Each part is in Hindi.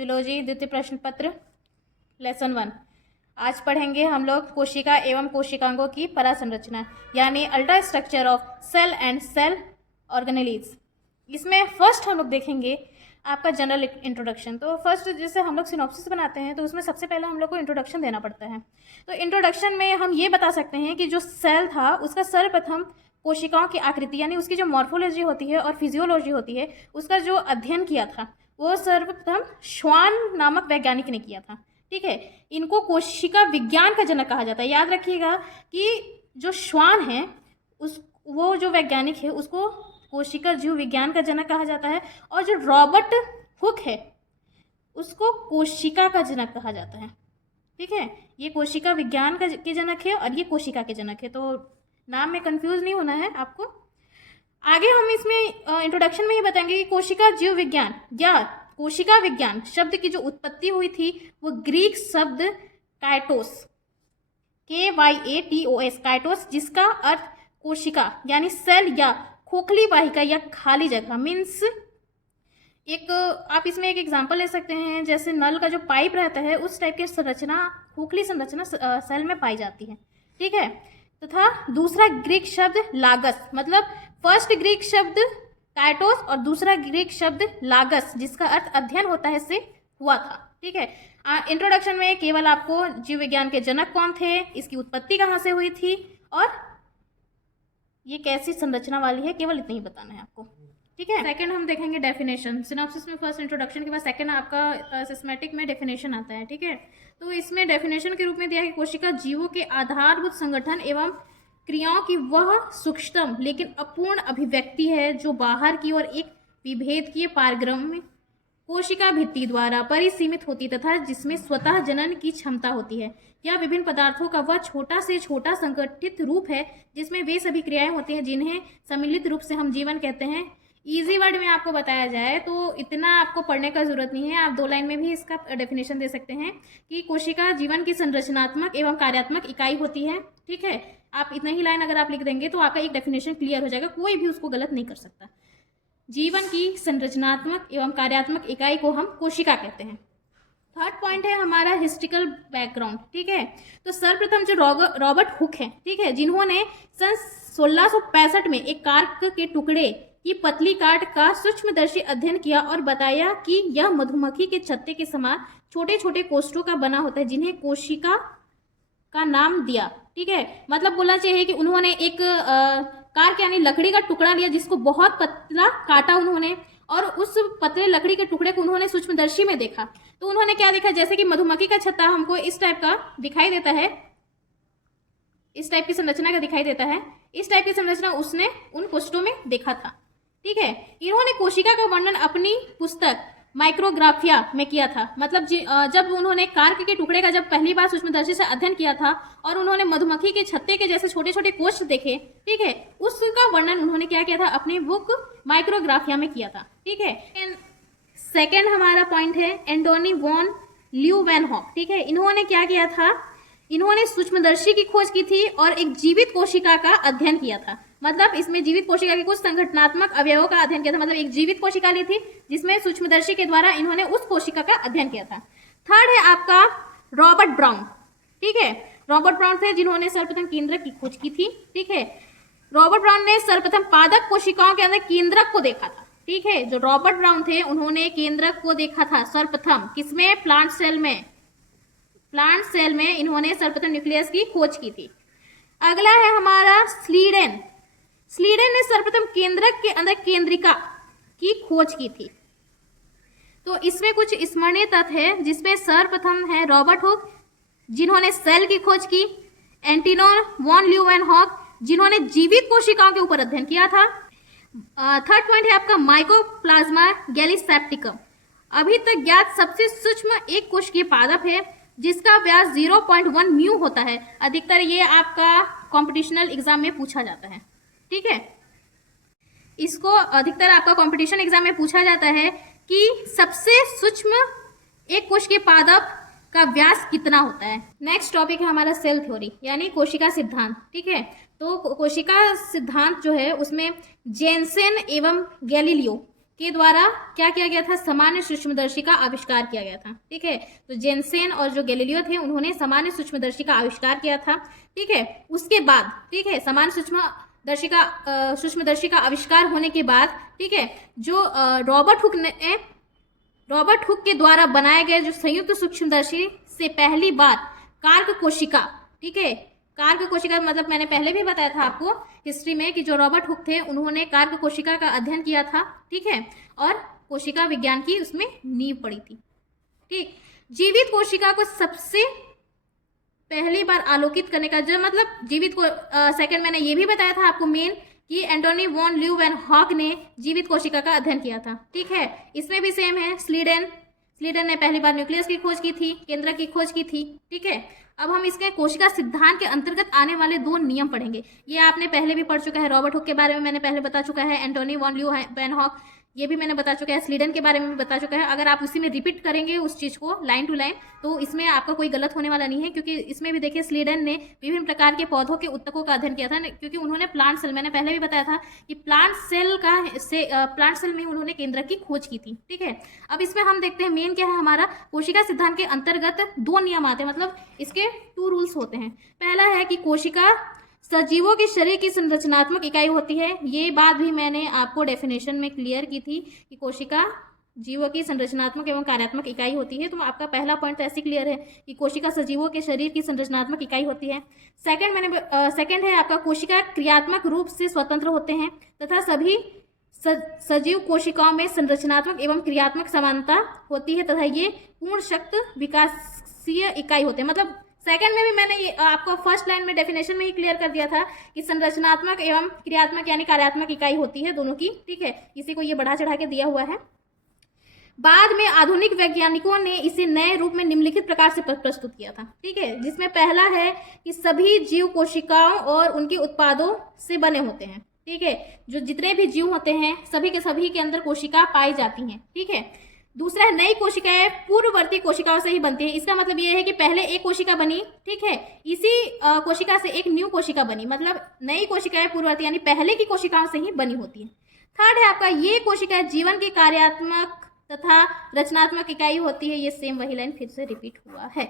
जूलॉजी द्वितीय प्रश्न पत्र लेसन 1। आज पढ़ेंगे हम लोग कोशिका एवं कोशिकांगों की परासंरचना यानी ultra structure of cell and cell organelles. इसमें फर्स्ट हम लोग देखेंगे आपका जनरल इंट्रोडक्शन। तो फर्स्ट जैसे हम लोग सिनॉप्सिस बनाते हैं तो उसमें सबसे पहले हम लोग को इंट्रोडक्शन देना पड़ता है। तो इंट्रोडक्शन में हम ये बता सकते हैं कि जो सेल था उसका सर्वप्रथम कोशिकाओं की आकृति यानी उसकी जो मॉर्फोलॉजी होती है और फिजियोलॉजी होती है उसका जो अध्ययन किया था वो सर्वप्रथम श्वान नामक वैज्ञानिक ने किया था। ठीक है, इनको कोशिका विज्ञान का जनक कहा जाता है। याद रखिएगा कि जो श्वान है वो जो वैज्ञानिक है उसको कोशिका जीव विज्ञान का जनक कहा जाता है, और जो रॉबर्ट हुक है उसको कोशिका का जनक कहा जाता है। ठीक है, ये कोशिका विज्ञान का के जनक है और ये कोशिका के जनक है, तो नाम में कंफ्यूज नहीं होना है आपको। आगे हम इसमें इंट्रोडक्शन में ही बताएंगे कि कोशिका जीव विज्ञान या कोशिका विज्ञान शब्द की जो उत्पत्ति हुई थी वो ग्रीक शब्द काइटोस KYATOS काइटोस, जिसका अर्थ कोशिका यानी सेल या खोखली वाहिका या खाली जगह मीन्स एक आप इसमें एक एग्जांपल ले सकते हैं, जैसे नल का जो पाइप रहता है उस टाइप की संरचना खोखली संरचना सेल में पाई जाती है। ठीक है, तथा दूसरा ग्रीक शब्द लागस, मतलब फर्स्ट ग्रीक शब्द काइटोस और दूसरा ग्रीक शब्द लागस जिसका अर्थ अध्ययन होता है से हुआ था। ठीक है, इंट्रोडक्शन में केवल आपको जीव विज्ञान के जनक कौन थे, इसकी उत्पत्ति कहाँ से हुई थी और ये कैसी संरचना वाली है, केवल इतना ही बताना है आपको। ठीक है, सेकंड हम देखेंगे डेफिनेशन। सिनॉप्सिस में फर्स्ट इंट्रोडक्शन के बाद सेकंड आपका सिस्मेटिक में डेफिनेशन आता है। ठीक है, तो इसमें डेफिनेशन के रूप में दिया है कोशिका जीवों के आधारभूत संगठन एवं क्रियाओं की वह सूक्ष्मतम लेकिन अपूर्ण अभिव्यक्ति है जो बाहर की ओर एक विभेदकीय पारगम्य कोशिका भित्ति द्वारा परिसीमित होती तथा जिसमें स्वतः जनन की क्षमता होती है। यह विभिन्न पदार्थों का वह छोटा से छोटा संगठित रूप है जिसमें वे सभी क्रियाएं होती हैं जिन्हें सम्मिलित रूप से हम जीवन कहते हैं। इजी वर्ड में आपको बताया जाए तो इतना आपको पढ़ने का जरूरत नहीं है, आप 2 लाइन में भी इसका डेफिनेशन दे सकते हैं कि कोशिका जीवन की संरचनात्मक एवं कार्यात्मक इकाई होती है। ठीक है, आप इतना ही लाइन अगर आप लिख देंगे तो आपका एक डेफिनेशन क्लियर हो जाएगा, कोई भी उसको गलत नहीं कर सकता। जीवन की संरचनात्मक एवं कार्यात्मक इकाई को हम कोशिका कहते हैं। थर्ड पॉइंट है हमारा हिस्ट्रिकल बैकग्राउंड। ठीक है, तो सर्वप्रथम जो रॉबर्ट हुक है, ठीक है, जिन्होंने सन 1665 में एक कार्क के टुकड़े की पतली काट का सूक्ष्मदर्शी अध्ययन किया और बताया कि यह मधुमक्खी के छत्ते के समान छोटे छोटे कोष्ठों का बना होता है जिन्हें कोशिका का नाम दिया। ठीक है, मतलब बोलना चाहिए कि उन्होंने एक कार्क यानी लकड़ी का टुकड़ा लिया जिसको बहुत पतला काटा उन्होंने, और उस पतले लकड़ी के टुकड़े को उन्होंने सूक्ष्मदर्शी में देखा। तो उन्होंने क्या देखा, जैसे कि मधुमक्खी का छत्ता हमको इस टाइप का दिखाई देता है, इस टाइप की संरचना का दिखाई देता है, इस टाइप की संरचना उसने उन कोष्ठों में देखा था। ठीक है, इन्होंने कोशिका का वर्णन अपनी पुस्तक माइक्रोग्राफिया में किया था। मतलब जब उन्होंने कार्क के टुकड़े का जब पहली बार सूक्ष्मदर्शी से अध्ययन किया था और उन्होंने मधुमक्खी के छत्ते के जैसे छोटे छोटे कोष्ठ देखे, ठीक है, उसका वर्णन उन्होंने क्या किया था, अपनी बुक माइक्रोग्राफिया में किया था। ठीक है, सेकेंड हमारा पॉइंट है एंटोनी वॉन ल्यूवेनहॉक। ठीक है, इन्होंने क्या किया था, इन्होंने सूक्ष्मदर्शी की खोज की थी और एक जीवित कोशिका का अध्ययन किया था। मतलब इसमें जीवित कोशिका के कुछ संगठनात्मक अवयवों का अध्ययन किया था, मतलब एक जीवित कोशिका ली थी जिसमें सूक्ष्मदर्शी के द्वारा इन्होंने उस कोशिका का अध्ययन किया था। थर्ड है आपका रॉबर्ट ब्राउन। ठीक है, रॉबर्ट ब्राउन थे जिन्होंने सर्वप्रथम केंद्रक की खोज की थी। ठीक है, रॉबर्ट ब्राउन ने सर्वप्रथम पादप कोशिकाओं के अंदर केंद्रक को देखा था। ठीक है, जो रॉबर्ट ब्राउन थे उन्होंने केंद्रक को देखा था सर्वप्रथम, किसमें, प्लांट सेल में। प्लांट सेल में इन्होंने सर्वप्रथम न्यूक्लियस की खोज की थी। अगला है हमारा स्लीडेन। स्लीडेन ने सर्वप्रथम केंद्रक के अंदर केंद्रिका की खोज की थी। तो इसमें कुछ स्मरणीय तथ्य है, जिसमें सर्वप्रथम है रॉबर्ट हुक जिन्होंने सेल की खोज की, एंटोनी वॉन ल्यूवेनहॉक जिन्होंने जीवित कोशिकाओं के ऊपर अध्ययन किया था। थर्ड पॉइंट है आपका माइकोप्लाज्मा गैलीसेप्टिकम, अभी तक ज्ञात सबसे सूक्ष्म एक कोशिकीय पादप है जिसका व्यास 0.1 म्यू होता है। अधिकतर ये आपका कॉम्पिटिशनल एग्जाम में पूछा जाता है। ठीक है, इसको अधिकतर आपका कंपटीशन एग्जाम में पूछा जाता है कि सबसे सूक्ष्म एक कोशिकीय पादप का व्यास कितना होता है। नेक्स्ट टॉपिक है हमारा सेल थ्योरी यानी कोशिका सिद्धांत। ठीक है, तो कोशिका सिद्धांत जो है उसमें जेनसेन एवं गैलीलियो के द्वारा क्या किया गया था, सामान्य सूक्ष्मदर्शी का आविष्कार किया गया था। ठीक है, तो जेनसेन और जो गैलीलियो थे उन्होंने सामान्य सूक्ष्मदर्शी का आविष्कार किया था। ठीक है, उसके बाद ठीक है सामान्य सूक्ष्मदर्शी का आविष्कार होने के बाद ठीक है जो रॉबर्ट हुक के द्वारा बनाए गए जो संयुक्त सूक्ष्मदर्शी से पहली बार कार्क कोशिका, ठीक है कार्क कोशिका मतलब मैंने पहले भी बताया था आपको हिस्ट्री में कि जो रॉबर्ट हुक थे उन्होंने कार्क कोशिका का अध्ययन किया था। ठीक है, और कोशिका विज्ञान की उसमें नींव पड़ी थी। ठीक, जीवित कोशिका को सबसे पहली बार आलोकित करने का जो मतलब जीवित को सेकंड मैंने ये भी बताया था आपको मेन कि एंटोनी वॉन ल्यूवेनहॉक ने जीवित कोशिका का अध्ययन किया था। ठीक है, इसमें भी सेम है, स्लीडन ने पहली बार न्यूक्लियस की खोज की थी, केंद्रक की खोज की थी। ठीक है, अब हम इसके कोशिका सिद्धांत के अंतर्गत आने वाले 2 नियम पढ़ेंगे। ये आपने पहले भी पढ़ चुका है, रॉबर्ट हुक के बारे में मैंने पहले बता चुका है, एंटोनी वॉन ल्यूवेनहॉक ये भी मैंने बता चुका है, स्लीडन के बारे में भी बता चुका है। अगर आप उसी में रिपीट करेंगे उस चीज़ को लाइन टू लाइन तो इसमें आपका कोई गलत होने वाला नहीं है, क्योंकि इसमें भी देखिए स्लीडन ने विभिन्न प्रकार के पौधों के उत्तकों का अध्ययन किया था, क्योंकि उन्होंने प्लांट सेल मैंने पहले भी बताया था कि प्लांट सेल में उन्होंने केंद्रक की खोज की थी। ठीक है, अब इसमें हम देखते हैं मेन क्या है हमारा कोशिका सिद्धांत के अंतर्गत 2 नियम आते हैं, मतलब इसके 2 रूल्स होते हैं। पहला है कि कोशिका सजीवों के शरीर की संरचनात्मक इकाई होती है। ये बात भी मैंने आपको डेफिनेशन में क्लियर की थी कि कोशिका जीवों की संरचनात्मक एवं कार्यात्मक इकाई होती है। तो आपका पहला पॉइंट तो ऐसे क्लियर है कि कोशिका सजीवों के शरीर की संरचनात्मक इकाई होती है। सेकंड है आपका कोशिका क्रियात्मक रूप से स्वतंत्र होते हैं तथा सभी सजीव कोशिकाओं में संरचनात्मक एवं क्रियात्मक समानता होती है तथा ये पूर्ण शक्त विकासीय इकाई होते हैं। मतलब सेकंड में भी मैंने ये आपको फर्स्ट लाइन में डेफिनेशन में ही क्लियर कर दिया था कि संरचनात्मक एवं क्रियात्मक यानी कार्यात्मक इकाई होती है दोनों की। ठीक है, इसी को ये बढ़ा चढ़ा के दिया हुआ है। बाद में आधुनिक वैज्ञानिकों ने इसे नए रूप में निम्नलिखित प्रकार से प्रस्तुत किया था। ठीक है, जिसमें पहला है कि सभी जीव कोशिकाओं और उनके उत्पादों से बने होते हैं। ठीक है, जो जितने भी जीव होते हैं सभी के सभी के अंदर कोशिका पाई जाती हैं। ठीक है, दूसरा है नई कोशिकाएं पूर्ववर्ती कोशिकाओं से ही बनती है। इसका मतलब ये है कि पहले एक कोशिका बनी, ठीक है, इसी कोशिका से एक न्यू कोशिका बनी, मतलब नई कोशिकाएं पूर्ववर्ती यानी पहले की कोशिकाओं से ही बनी होती है। थर्ड है आपका ये कोशिकाएं जीवन की कार्यात्मक तथा रचनात्मक इकाई होती है। ये सेम वही लाइन फिर से रिपीट हुआ है।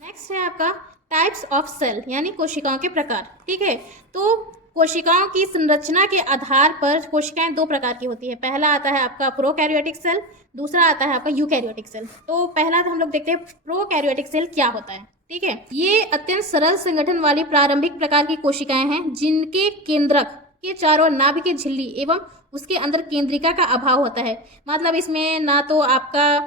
नेक्स्ट है आपका टाइप्स ऑफ सेल यानी कोशिकाओं के प्रकार। ठीक है, तो कोशिकाओं की संरचना के आधार पर कोशिकाएं 2 प्रकार की होती है। पहला आता है आपका प्रोकैरियोटिक सेल, दूसरा आता है आपका यूकैरियोटिक सेल। तो पहला तो हम लोग देखते हैं प्रोकैरियोटिक सेल क्या होता है। ठीक है, ये अत्यंत सरल संगठन वाली प्रारंभिक प्रकार की कोशिकाएं हैं जिनके केंद्रक के चारों नाभि की झिल्ली एवं उसके अंदर केंद्रिका का अभाव होता है। मतलब इसमें ना तो आपका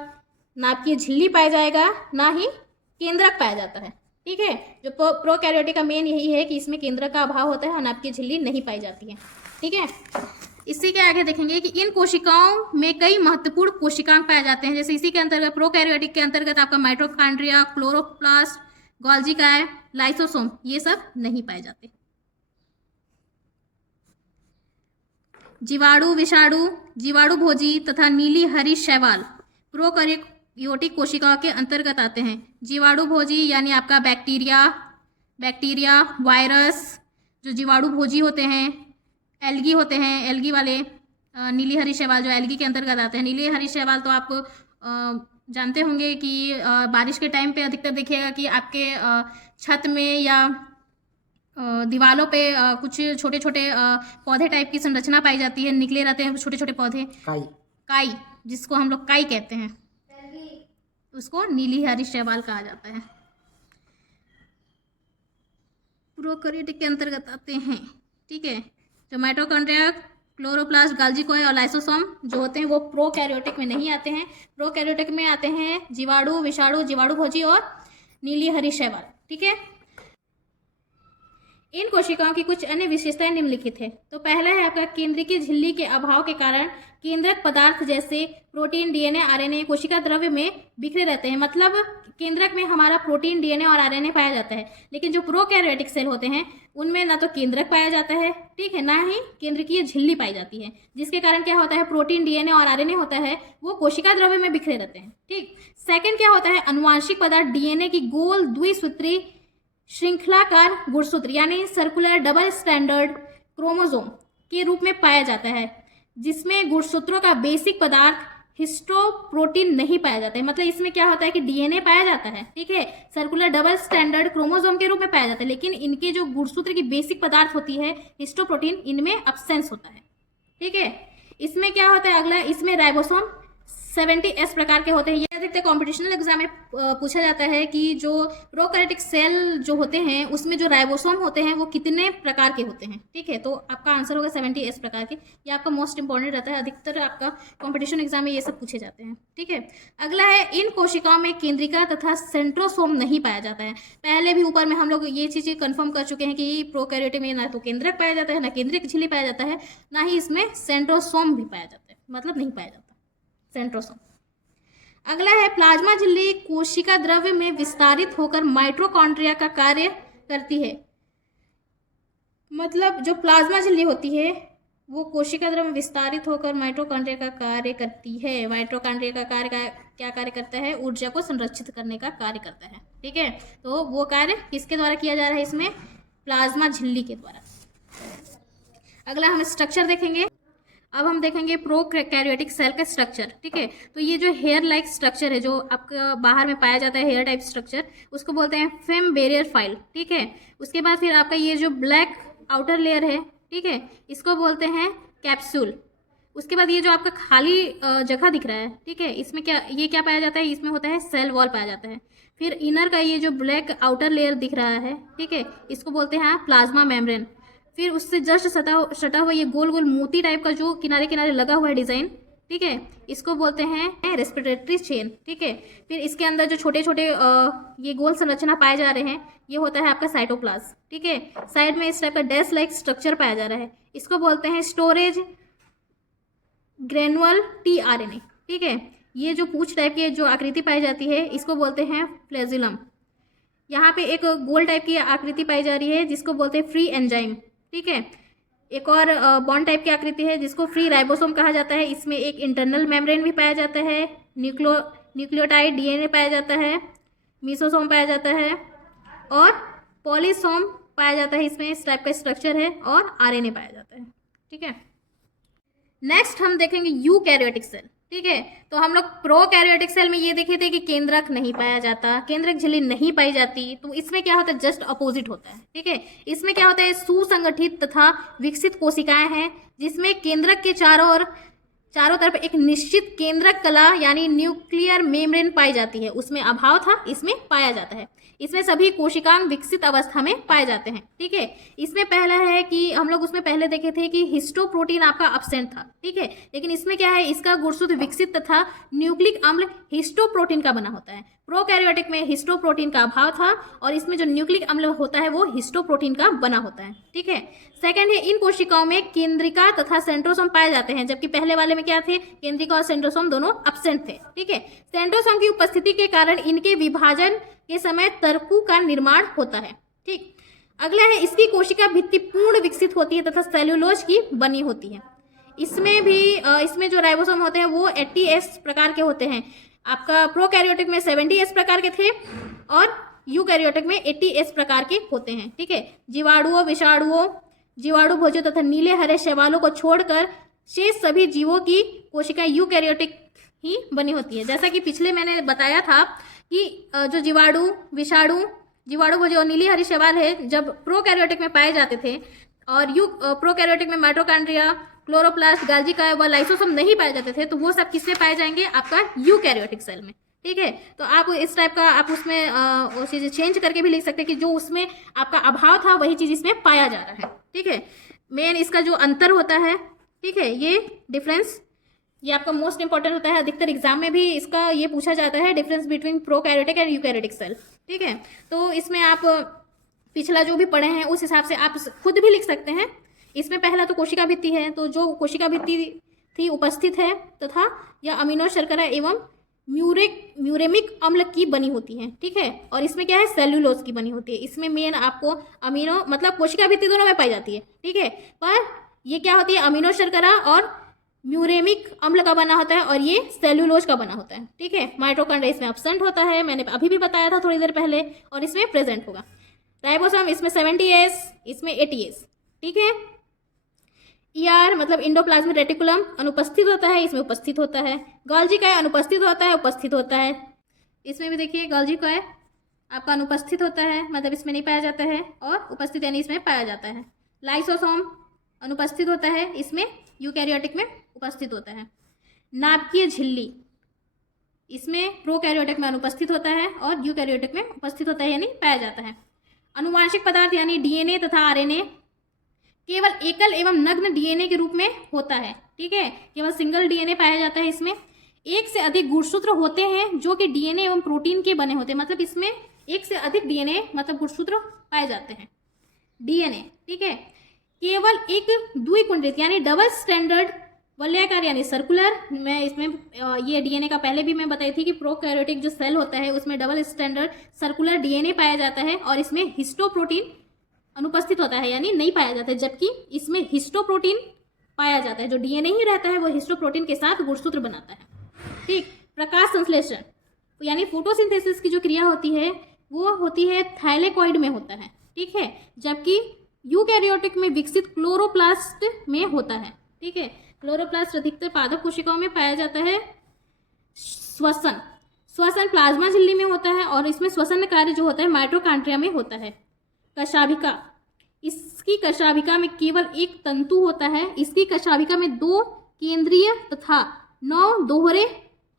नाभ की झिल्ली पाया जाएगा ना ही केंद्रक पाया जाता है। ठीक है, जो प्रोकैरियोटिक का मेन यही है कि इसमें केंद्रक का अभाव होता है और नाभ की झिल्ली नहीं पाई जाती है। ठीक है, इसी के आगे देखेंगे कि इन कोशिकाओं में कई महत्वपूर्ण कोशिकांग पाए जाते हैं। जैसे इसी के अंतर्गत प्रोकैरियोटिक के अंतर्गत आपका माइटोकॉन्ड्रिया, क्लोरोप्लास्ट, गोल्गी काय, लाइसोसोम ये सब नहीं पाए जाते। जीवाणु, विषाणु, जीवाणु भोजी तथा नीली हरी शैवाल प्रोकैरियोटिक कोशिकाओं के अंतर्गत आते हैं। जीवाणु भोजी यानी आपका बैक्टीरिया, वायरस जो जीवाणु भोजी होते हैं, एल्गी होते हैं, एल्गी वाले, नीली हरी शैवाल जो एल्गी के अंतर्गत आते हैं। नीली हरी शैवाल तो आपको जानते होंगे कि बारिश के टाइम पे अधिकतर देखिएगा कि आपके छत में या दीवालों पे कुछ छोटे छोटे पौधे टाइप की संरचना पाई जाती है, निकले रहते हैं छोटे छोटे पौधे, काई जिसको हम लोग काई कहते हैं, उसको नीली हरी शैवाल कहा जाता है। प्रोकैरियोटिक के अंतर्गत आते हैं। ठीक है, जो माइटोकॉन्ड्रिया, क्लोरोप्लास्ट, गोल्गी कोय और लाइसोसोम जो होते हैं वो प्रोकैरियोटिक में नहीं आते हैं। प्रोकैरियोटिक में आते हैं जीवाणु, विषाणु, जीवाणु भोजी और नीली हरी शैवाल। ठीक है, इन कोशिकाओं की कुछ अन्य विशेषताएं निम्नलिखित है। तो पहला है आपका केंद्रीय झिल्ली के अभाव के कारण केंद्रक पदार्थ जैसे प्रोटीन, डीएनए, आरएनए कोशिका द्रव्य में बिखरे रहते हैं। मतलब केंद्रक में हमारा प्रोटीन, डीएनए और आरएनए पाया जाता है, लेकिन जो प्रोकैरियोटिक सेल होते हैं उनमें ना तो केंद्रक पाया जाता है, ठीक है, ना ही केंद्रकीय झिल्ली पाई जाती है, जिसके कारण क्या होता है प्रोटीन, डीएनए और आरएनए होता है वो कोशिका द्रव्य में बिखरे रहते हैं। ठीक, सेकंड क्या होता है अनुवांशिक पदार्थ डीएनए की गोल द्विसूत्री श्रृंखलाकार गुणसूत्र यानी सर्कुलर डबल स्टैंडर्ड क्रोमोसोम के रूप में पाया जाता है। जिसमें गुणसूत्रों का बेसिक पदार्थ हिस्टोप्रोटीन नहीं पाया जाता है। मतलब इसमें क्या होता है कि डीएनए पाया जाता है, ठीक है, सर्कुलर डबल स्टैंडर्ड क्रोमोसोम के रूप में पाया जाता है, लेकिन इनके जो गुणसूत्र की बेसिक पदार्थ होती है हिस्टोप्रोटीन, इनमें अब्सेंस होता है, ठीक है। इसमें क्या होता है अगला, इसमें राइबोसोम 70S प्रकार के होते हैं। ये देखते हैं कॉम्पिटिशनल एग्जाम में पूछा जाता है कि जो प्रोकैरियोटिक सेल जो होते हैं उसमें जो राइबोसोम होते हैं वो कितने प्रकार के होते हैं, ठीक है। तो आपका आंसर होगा 70S प्रकार के। ये आपका मोस्ट इंपॉर्टेंट रहता है, अधिकतर आपका कॉम्पिटिशन एग्जाम में ये सब पूछे जाते हैं, ठीक है। अगला है, इन कोशिकाओं में केंद्रिका तथा सेंट्रोसोम नहीं पाया जाता है। पहले भी ऊपर में हम लोग ये चीज़ें कंफर्म कर चुके हैं कि प्रोकैरियोटिक में ना तो केंद्रक पाया जाता है, ना केंद्रिक झिल्ली पाया जाता है, ना ही इसमें सेंट्रोसोम भी पाया जाता है, मतलब नहीं पाया जाता सेंट्रोसोम। अगला है, प्लाज्मा झिल्ली कोशिका द्रव्य में विस्तारित होकर माइटोकॉन्ड्रिया का कार्य करती है। मतलब जो प्लाज्मा झिल्ली होती है वो कोशिका द्रव्य में विस्तारित होकर माइटोकॉन्ड्रिया का कार्य करती है। माइटोकॉन्ड्रिया का कार्य क्या कार्य करता है? ऊर्जा को संरक्षित करने का कार्य करता है, ठीक है। तो वो कार्य किसके द्वारा किया जा रहा है? इसमें प्लाज्मा झिल्ली के द्वारा। अगला हम स्ट्रक्चर देखेंगे। अब हम देखेंगे प्रोकैरियोटिक सेल का स्ट्रक्चर, ठीक है। तो ये जो हेयर लाइक स्ट्रक्चर है जो आपका बाहर में पाया जाता है, हेयर टाइप स्ट्रक्चर, उसको बोलते हैं फेम बैरियर फाइल, ठीक है। उसके बाद फिर आपका ये जो ब्लैक आउटर लेयर है, ठीक है, इसको बोलते हैं कैप्सूल। उसके बाद ये जो आपका खाली जगह दिख रहा है, ठीक है, इसमें ये क्या पाया जाता है? इसमें होता है सेल वॉल पाया जाता है। फिर इनर का ये जो ब्लैक आउटर लेयर दिख रहा है, ठीक है, इसको बोलते हैं प्लाज्मा मेम्ब्रेन। फिर उससे जस्ट सटा हुआ ये गोल गोल मोती टाइप का जो किनारे किनारे लगा हुआ है डिज़ाइन, ठीक है, इसको बोलते हैं रेस्पिरेटरी चेन, ठीक है। फिर इसके अंदर जो छोटे छोटे ये गोल संरचना पाए जा रहे हैं, ये होता है आपका साइटोप्लाज्म, ठीक है। साइड में इस टाइप का डैश लाइक स्ट्रक्चर पाया जा रहा है, इसको बोलते हैं स्टोरेज ग्रेनुअल tRNA, ठीक है। ये जो पूंछ टाइप की जो आकृति पाई जाती है इसको बोलते हैं फ्लैजिलम। यहाँ पे एक गोल टाइप की आकृति पाई जा रही है जिसको बोलते हैं फ्री एंजाइम, ठीक है। एक और बॉन्ड टाइप की आकृति है जिसको फ्री राइबोसोम कहा जाता है। इसमें एक इंटरनल मेम्ब्रेन भी पाया जाता है, न्यूक्लियोटाइड डीएनए पाया जाता है, मीसोसोम पाया जाता है और पॉलीसोम पाया जाता है। इसमें इस टाइप का स्ट्रक्चर है और आरएनए पाया जाता है, ठीक है। नेक्स्ट हम देखेंगे यूकैरियोटिक सेल, ठीक है। तो हम लोग प्रोकैरियोटिक सेल में ये देखे थे कि केंद्रक नहीं पाया जाता, केंद्रक झिल्ली नहीं पाई जाती। तो इसमें क्या होता है? जस्ट अपोजिट होता है, ठीक है। इसमें क्या होता है? सुसंगठित तथा विकसित कोशिकाएं हैं जिसमें केंद्रक के चारों तरफ एक निश्चित केंद्रक कला यानी न्यूक्लियर मेम्ब्रेन पाई जाती है। उसमें अभाव था, इसमें पाया जाता है। इसमें सभी कोशिकांग विकसित अवस्था में पाए जाते हैं, ठीक है। इसमें पहला है कि हम लोग उसमें पहले देखे थे कि हिस्टोप्रोटीन आपका अब्सेंट था, ठीक है। लेकिन इसमें क्या है? इसका गुणसूत्र विकसित तथा न्यूक्लिक अम्ल हिस्टोप्रोटीन का बना होता है। प्रोकैरियोटिक में हिस्टोप्रोटीन का अभाव था और इसमें जो न्यूक्लिक अम्ल होता है वो हिस्टोप्रोटीन का बना होता है, ठीक है। सेकंड है, इन कोशिकाओं में केंद्रिका तथा सेंट्रोसोम पाए जाते हैं, जबकि पहले वाले में क्या थे? केंद्रिका और सेंट्रोसोम दोनों अब्सेंट थे, ठीक है। सेंट्रोसोम की उपस्थिति के कारण इनके विभाजन के समय तर्कु का निर्माण होता है, ठीक। अगला है, इसकी कोशिका भित्ति पूर्ण विकसित होती है तथा सेल्यूलोज की बनी होती है। इसमें भी इसमें जो राइबोसोम होते हैं वो 80S प्रकार के होते हैं। आपका प्रोकैरियोटिक में 70S प्रकार के थे और यूकैरियोटिक में 80S प्रकार के होते हैं, ठीक है। जीवाणुओं, विषाणुओं, जीवाणु भोजों तथा नीले हरे शैवालों को छोड़कर शेष सभी जीवों की कोशिकाएं यूकैरियोटिक ही बनी होती है। जैसा कि पिछले मैंने बताया था कि जो जीवाणु, विषाणु, जीवाणु भोजों और नीली हरी शैवाल है जब प्रोकैरियोटिक में पाए जाते थे और प्रोकैरियोटिक में माइटोकॉन्ड्रिया, क्लोरोप्लास्ट, गाल्गी काया व लाइसोसोम नहीं पाए जाते थे, तो वो सब किसमें पाए जाएंगे? आपका यूकैरियोटिक सेल में, ठीक है। तो आप इस टाइप का आप उसमें वो चीज़ें चेंज करके भी लिख सकते हैं कि जो उसमें आपका अभाव था वही चीज़ इसमें पाया जा रहा है, ठीक है। मेन इसका जो अंतर होता है, ठीक है, ये डिफरेंस ये आपका मोस्ट इंपॉर्टेंट होता है। अधिकतर एग्जाम में भी इसका ये पूछा जाता है, difference between prokaryotic and eukaryotic cell, ठीक है। तो इसमें आप पिछला जो भी पढ़े हैं उस हिसाब से आप खुद भी लिख सकते हैं। इसमें पहला तो कोशिका भित्ति है, तो जो कोशिका भित्ति थी उपस्थित है तथा यह अमीनो शर्करा एवं म्यूरेमिक अम्ल की बनी होती है, ठीक है। और इसमें क्या है? सेल्यूलोज की बनी होती है। इसमें मेन आपको अमीनो मतलब कोशिका भित्ति दोनों में पाई जाती है, ठीक है। पर ये क्या होती है? अमीनो शर्करा और म्यूरेमिक अम्ल का बना होता है और ये सेल्यूलोज का बना होता है, ठीक है। माइटोकॉन्ड्रिया इसमें अब्सेंट होता है, मैंने अभी भी बताया था थोड़ी देर पहले, और इसमें प्रेजेंट होगा। राइबोसोम इसमें 70S, इसमें 80S, ठीक है। ER मतलब इंडोप्लाज्मिक रेटिकुलम अनुपस्थित होता है, इसमें उपस्थित होता है। गोल्जी का है अनुपस्थित होता है, उपस्थित होता है। इसमें भी देखिए गोल्जी का है आपका अनुपस्थित होता है, मतलब इसमें नहीं पाया जाता है, और उपस्थित यानी इसमें पाया जाता है। लाइसोसोम अनुपस्थित होता है, इसमें यूकैरियोटिक में उपस्थित होता है। नाभिकीय झिल्ली इसमें प्रोकैरियोटिक में अनुपस्थित होता है और यूकैरियोटिक में उपस्थित होता है यानी पाया जाता है। अनुवांशिक पदार्थ यानी DNA तथा RNA केवल एकल एवं नग्न DNA के रूप में होता है, ठीक है, केवल सिंगल DNA पाया जाता है। इसमें एक से अधिक गुणसूत्र होते हैं जो कि DNA एवं प्रोटीन के बने होते हैं, मतलब इसमें एक से अधिक DNA मतलब गुणसूत्र पाए जाते हैं DNA, ठीक है। केवल एक द्विकुंडलित यानी डबल स्टैंडर्ड वलयाकार यानी सर्कुलर, मैं इसमें ये DNA का पहले भी मैं बताई थी कि प्रोकैरियोटिक जो सेल होता है उसमें डबल स्टैंडर्ड सर्कुलर DNA पाया जाता है और इसमें हिस्टोप्रोटीन अनुपस्थित होता है यानी नहीं पाया जाता है, जबकि इसमें हिस्टोप्रोटीन पाया जाता है। जो DNA ही रहता है वो हिस्टोप्रोटीन के साथ गुणसूत्र बनाता है, ठीक। प्रकाश संश्लेषण यानी फोटोसिंथेसिस की जो क्रिया होती है वो होती है थाइलेकॉइड में होता है, ठीक है, जबकि यूकैरियोटिक में विकसित क्लोरोप्लास्ट में होता है, ठीक है। क्लोरोप्लास्ट अधिकतर पादप कोशिकाओं में पाया जाता है। श्वसन प्लाज्मा झिल्ली में होता है और इसमें श्वसन कार्य जो होता है माइटोकॉन्ड्रिया में होता है। कशाभिका, इसकी कशाभिका में केवल एक तंतु होता है। इसकी कशाभिका में 2 केंद्रीय तथा 9 दोहरे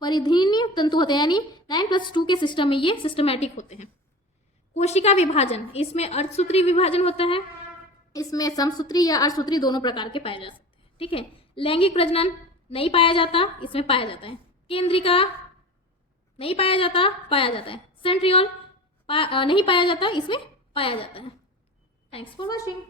परिधीय तंतु होते हैं, यानी 9+2 के सिस्टम में ये सिस्टमैटिक होते हैं। कोशिका विभाजन, इसमें अर्धसूत्री विभाजन होता है, इसमें समसूत्री या अर्धसूत्री दोनों प्रकार के पाए जा सकते हैं, ठीक है। लैंगिक प्रजनन नहीं पाया जाता, इसमें पाया जाता है। केंद्रिका नहीं पाया जाता, पाया जाता है। सेंट्रियोल नहीं पाया जाता, इसमें पाया जाता है। Thanks for watching.